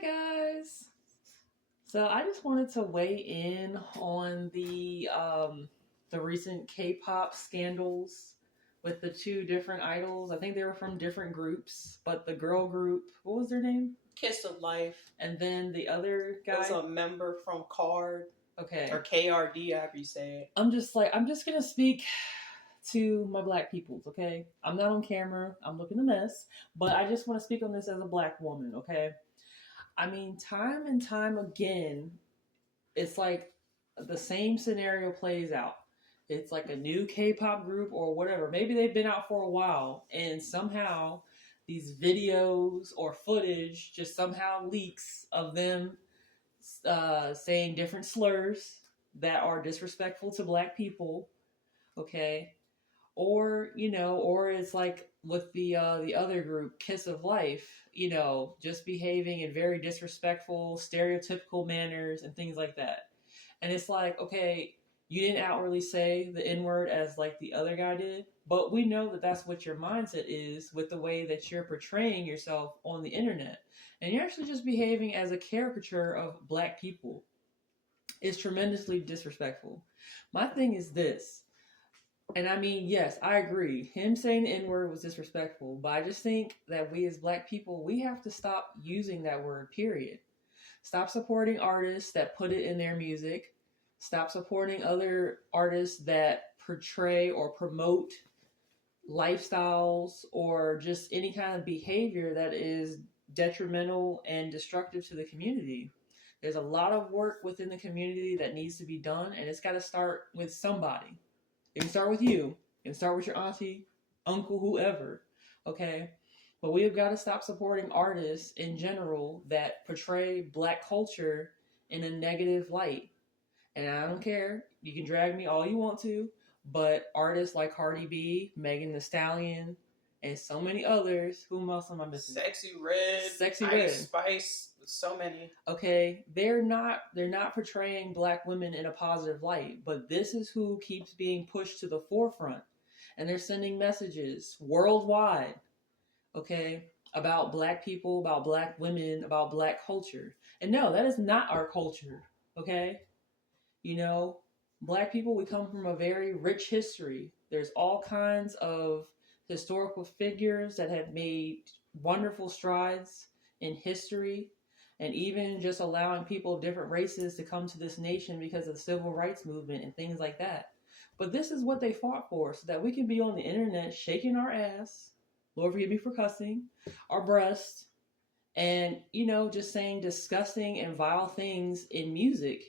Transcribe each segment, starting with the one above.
Hi guys. So I just wanted to weigh in on the recent K-pop scandals with the two different idols. I think they were from different groups, but the girl group, what was their name? Kiss of Life. And then the other guy was a member from KARD. Okay. Or KRD, however you say it. I'm just gonna speak to my black peoples, okay? I'm not on camera, I'm looking a mess, but I just want to speak on this as a black woman, okay? I mean, time and time again, it's like the same scenario plays out. It's like a new K-pop group or whatever. Maybe they've been out for a while, and somehow these videos or footage just somehow leaks of them saying different slurs that are disrespectful to black people. Okay, or it's like with the other group, Kiss of Life, just behaving in very disrespectful, stereotypical manners and things like that. And it's like, okay, you didn't outwardly say the N word as like the other guy did, but we know that that's what your mindset is with the way that you're portraying yourself on the internet. And you're actually just behaving as a caricature of black people. It's tremendously disrespectful. My thing is this, and I mean, yes, I agree. Him saying the N word was disrespectful, but I just think that we as black people, we have to stop using that word, period. Stop supporting artists that put it in their music. Stop supporting other artists that portray or promote lifestyles or just any kind of behavior that is detrimental and destructive to the community. There's a lot of work within the community that needs to be done, and it's got to start with somebody. It can start with you. It can start with your auntie, uncle, whoever. Okay? But we have got to stop supporting artists in general that portray black culture in a negative light. And I don't care. You can drag me all you want to. But artists like Cardi B, Megan Thee Stallion, and so many others. Who else am I missing? Sexy Red. Ice Spice. So many. Okay, they're not portraying black women in a positive light, but this is who keeps being pushed to the forefront. And they're sending messages worldwide, okay, about black people, about black women, about black culture. And no, that is not our culture, okay? Black people, we come from a very rich history. There's all kinds of historical figures that have made wonderful strides in history, and even just allowing people of different races to come to this nation because of the civil rights movement and things like that. But this is what they fought for, so that we can be on the internet shaking our ass, Lord forgive me for cussing, our breasts, and, just saying disgusting and vile things in music.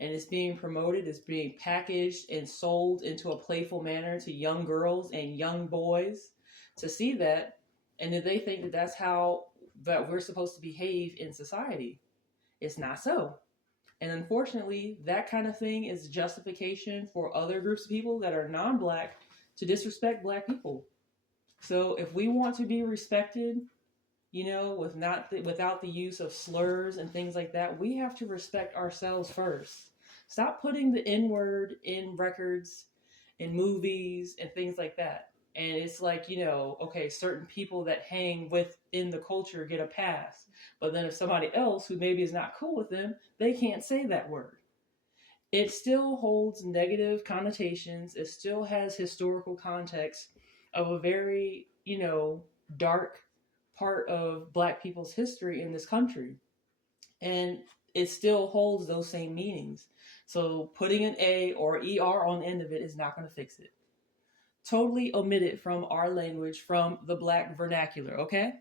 And it's being promoted, it's being packaged and sold into a playful manner to young girls and young boys to see that. And then they think that that's how that we're supposed to behave in society. It's not so. And unfortunately, that kind of thing is justification for other groups of people that are non-black to disrespect black people. So if we want to be respected, without the use of slurs and things like that, we have to respect ourselves first. Stop putting the N-word in records, in movies, and things like that. And it's like, okay, certain people that hang within the culture get a pass. But then if somebody else who maybe is not cool with them, they can't say that word. It still holds negative connotations. It still has historical context of a very, dark part of black people's history in this country. And it still holds those same meanings. So putting an A or ER on the end of it is not going to fix it. Totally omit it from our language, from the black vernacular, okay?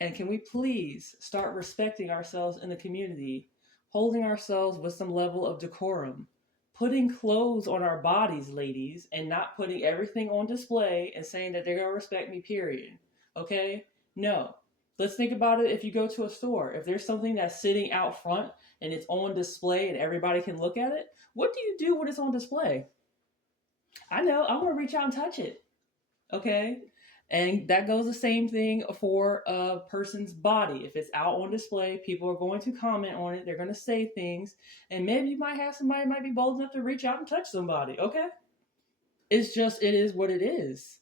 And can we please start respecting ourselves in the community, holding ourselves with some level of decorum, putting clothes on our bodies, ladies, and not putting everything on display and saying that they're going to respect me, period. Okay? No. Let's think about it if you go to a store. If there's something that's sitting out front and it's on display and everybody can look at it, what do you do when it's on display? I know, I'm going to reach out and touch it. Okay? And that goes the same thing for a person's body. If it's out on display, people are going to comment on it. They're going to say things. And maybe you might have somebody might be bold enough to reach out and touch somebody. Okay? It is what it is.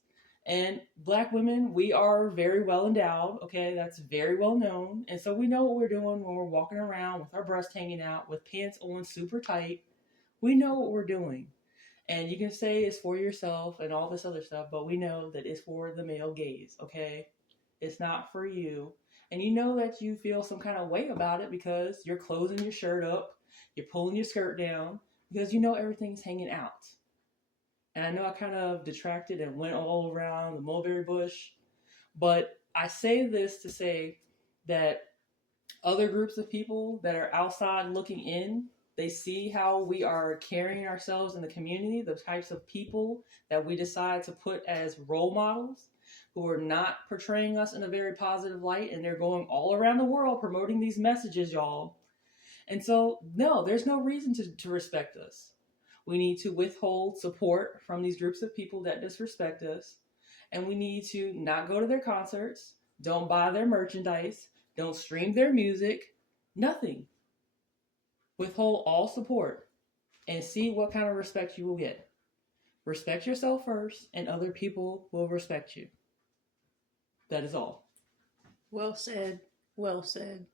And black women, we are very well endowed, okay? That's very well known. And so we know what we're doing when we're walking around with our breasts hanging out, with pants on super tight. We know what we're doing. And you can say it's for yourself and all this other stuff, but we know that it's for the male gaze, okay? It's not for you. And you know that you feel some kind of way about it because you're closing your shirt up, you're pulling your skirt down, because you know everything's hanging out. And I know I kind of detracted and went all around the mulberry bush, but I say this to say that other groups of people that are outside looking in, they see how we are carrying ourselves in the community, the types of people that we decide to put as role models who are not portraying us in a very positive light, and they're going all around the world promoting these messages, y'all. And so, no, there's no reason to respect us. We need to withhold support from these groups of people that disrespect us. And we need to not go to their concerts, don't buy their merchandise, don't stream their music, nothing. Withhold all support and see what kind of respect you will get. Respect yourself first, and other people will respect you. That is all. Well said. Well said.